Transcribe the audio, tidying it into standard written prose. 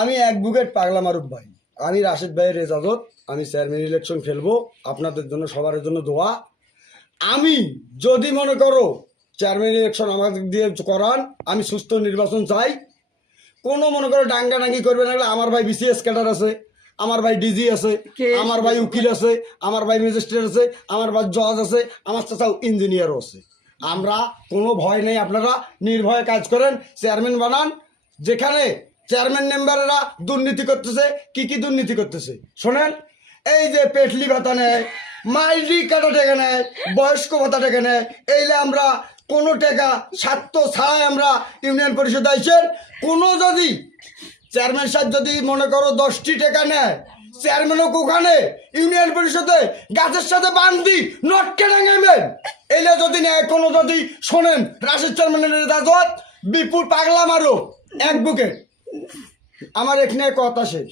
আমি অ্যাডভোকেট পাগলা মারুফ ভাই, আমি রাশেদ ভাইয়ের রেজাজত, আমি চেয়ারম্যান ইলেকশন খেলবো। আপনাদের জন্য সবার জন্য দোয়া। আমি যদি মনে করো চেয়ারম্যান ইলেকশন আমাদের দিয়ে করান, আমি সুস্থ নির্বাচন চাই। কোনো মনে করো ডাঙ্গাডাঙ্গি করবে না। আমার ভাই বিসিএস ক্যাডার আছে, আমার ভাই ডিজি আছে, আমার ভাই উকিল আছে, আমার ভাই ম্যাজিস্ট্রেট আছে, আমার ভাই জজ আছে, আমার চাচাও ইঞ্জিনিয়ারও আছে। আমরা কোনো ভয় নেই, আপনারা নির্ভয়ে কাজ করেন, চেয়ারম্যান বানান। যেখানে চেয়ারম্যান মেম্বারেরা দুর্নীতি করতেছে, কি দুর্নীতি করতেছে শোনেন। এই যে পেটলি ভাতা নেয়, মাইরি কাটা টাকা নেয়, বয়স্ক ভাতা টাকা নেয়, এইলে আমরা কোনো টাকা স্বার্থ ছাড়াই আমরা ইউনিয়ন পরিষদ আইসেন। কোনো যদি চেয়ারম্যান সাহেব যদি মনে করো 10টি টাকা নেয়, চেয়ারম্যানও ওখানে ইউনিয়ন পরিষদে গাছের সাথে বান্ধি নটকে ডাঙাইবেন। এইলে যদি নেয় কোনো যদি শোনেন, রাশেদ চেয়ারম্যানের রেজাজত বিপুল পাগলা মারো অ্যাডভোকেট। আমার এখানে কথা শেষ।